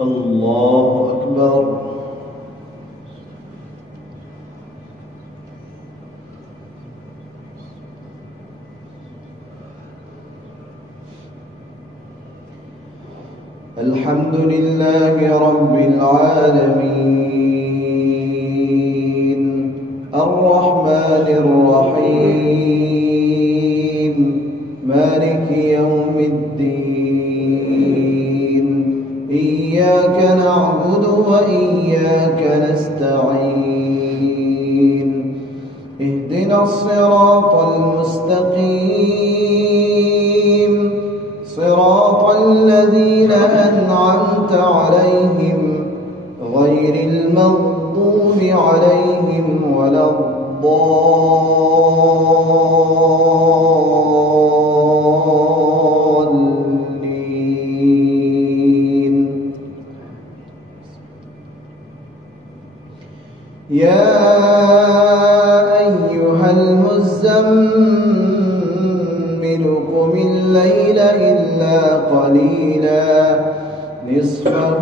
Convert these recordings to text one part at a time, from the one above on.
الله أكبر. الحمد لله رب العالمين الرحمن الرحيم مالك يوم الدين إياك نعبد وإياك نستعين اهدنا الصراط المستقيم صراط الذين أنعمت عليهم غير المغضوب عليهم ولا الضالين. يا أيها المزمل قم الليل إلا قليلا نصفه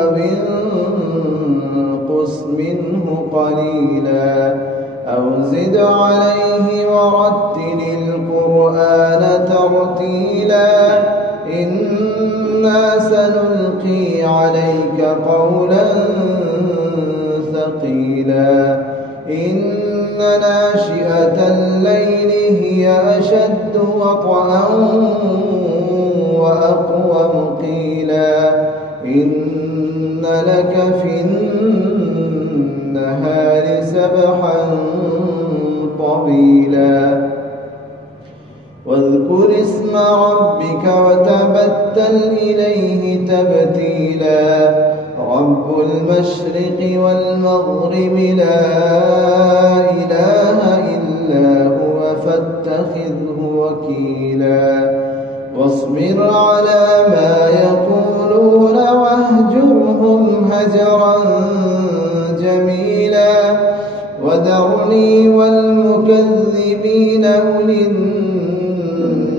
أو انقص منه قليلا أو زد عليه ورتل القرآن ترتيلا إنا سنلقي عليك قولا ثقيلا إن ناشئة الليل هي أشد وطئا وأقوم قيلا إن لك في النهار سبحا طويلا واذكر اسم ربك وتبتل إليه تبتيلا رب المشرق والمغرب لا إله إلا هو فاتخذه وكيلا واصبر على ما يقولون واهجرهم هجرا جميلا وذرني والمكذبين أولي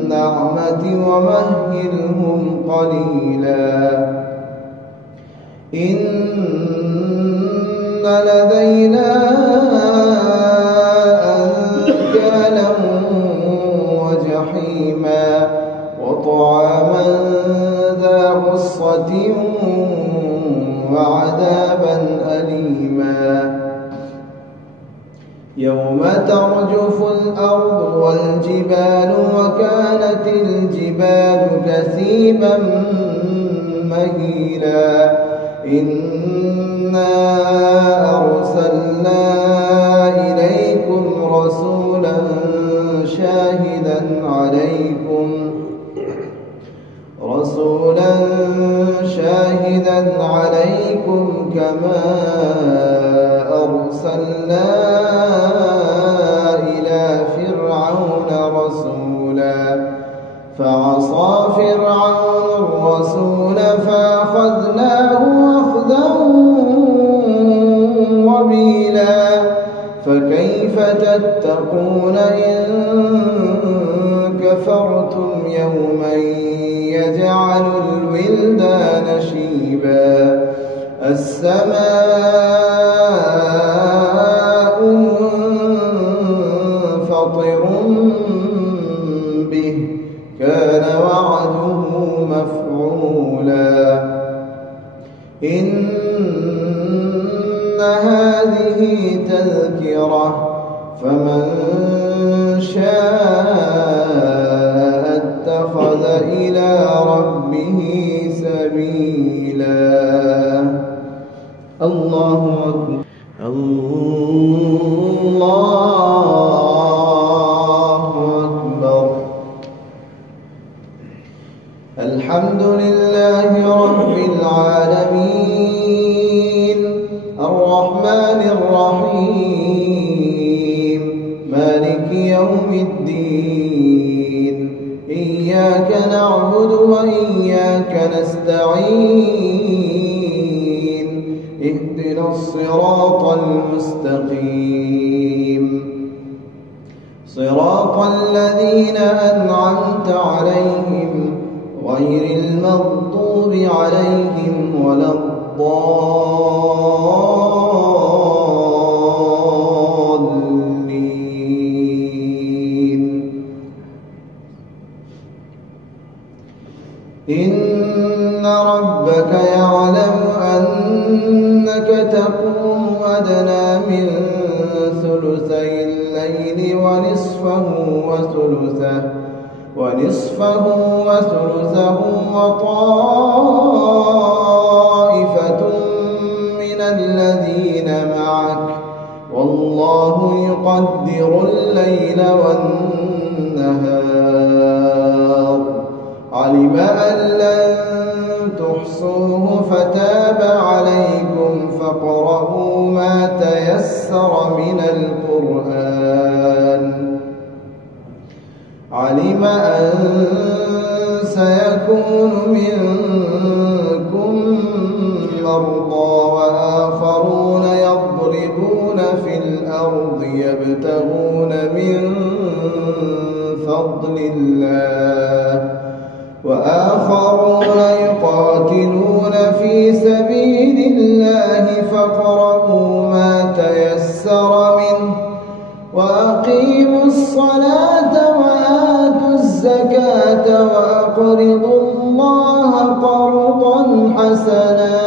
النعمة ومهلهم قليلا إن لدينا أنكالا وجحيما وطعاما ذا غصة وعذابا أليما يوم ترجف الأرض والجبال وكانت الجبال كثيبا مهيلا إنا أرسلنا إليكم رسولا شاهدا عليكم كما أرسلنا إلى فرعون رسولا فعصى فرعون الرسول فأخذناه أخذا وبيلا فكيف تتقون إن كفرتم يوما يجعل الولدان شيبا السماء منفطر به كان وعده مفعولا إن هذه تذكرة فمن شاء اتخذ إلى ربه سبيلا. الله أكبر. الله أكبر. الحمد لله رب العالمين الرحمن الرحيم مالك يوم الدين إياك نعبد وإياك نستعين اهدنا الصراط المستقيم صراط الذين أنعمت عليهم غير المغضوب المغضوب عليهم ولا الضالين. إن ربك يعلم أنك تقوم أدنى من ثلثي الليل ونصفه وثلثه وطائفة من الذين معك والله يقدر الليل والنهار. علم أن لن تحصوه فتاب عليكم فاقرؤوا ما تيسر من القرآن. علم أن سيكون منكم مرضى وآخرون يضربون في الأرض يبتغون من فضل الله وآخرون يقاتلون في سبيل الله فاقرؤوا ما تيسر منه وأقيموا الصلاة وآتوا الزكاة وأقرضوا الله قرضا حسنا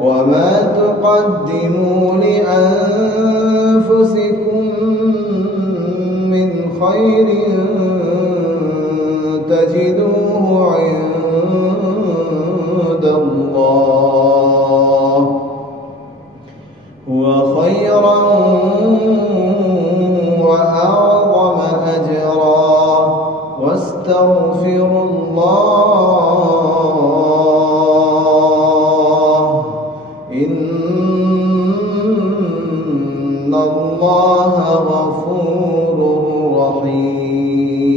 وما تقدموا لأنفسكم من خير تجدوه عند الله هو خيرا وأعظم أجرا واستغفروا الله إن الله غفور رحيم.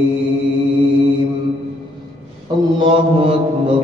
الله أكبر.